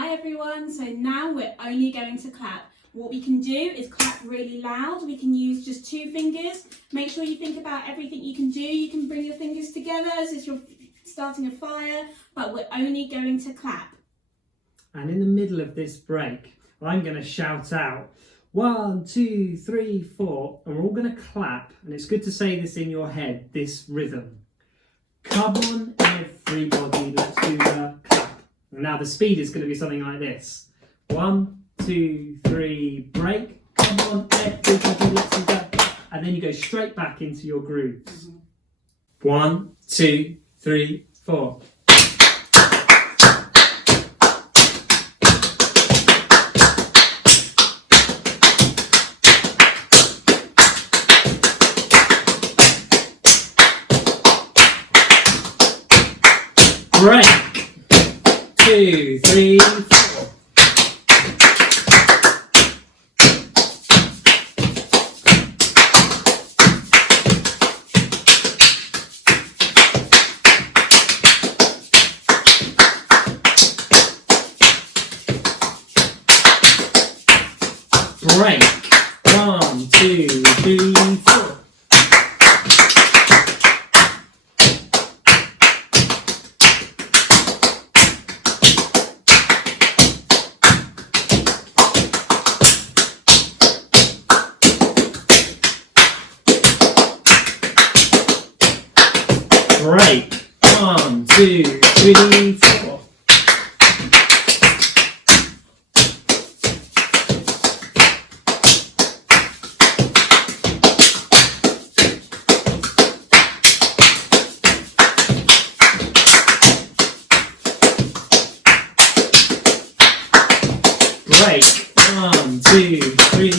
Hi everyone, so now we're only going to clap. What we can do is clap really loud. We can use just 2 fingers. Make sure you think about everything you can do. You can bring your fingers together as if you're starting a fire, but we're only going to clap. And in the middle of this break, I'm going to shout out 1, 2, 3, 4, and we're all going to clap. And it's good to say this in your head, this rhythm. Come on, everybody, let's do the clap. Now the speed is going to be something like this. 1, 2, 3, break. Come on, everybody, let's do that. And then you go straight back into your grooves. 1, 2, 3, 4. Break. 2, 3, 4. Break. 1, 2, 3, 4. Break. 1, 2, 3, 4. Break. 1, 2, 3,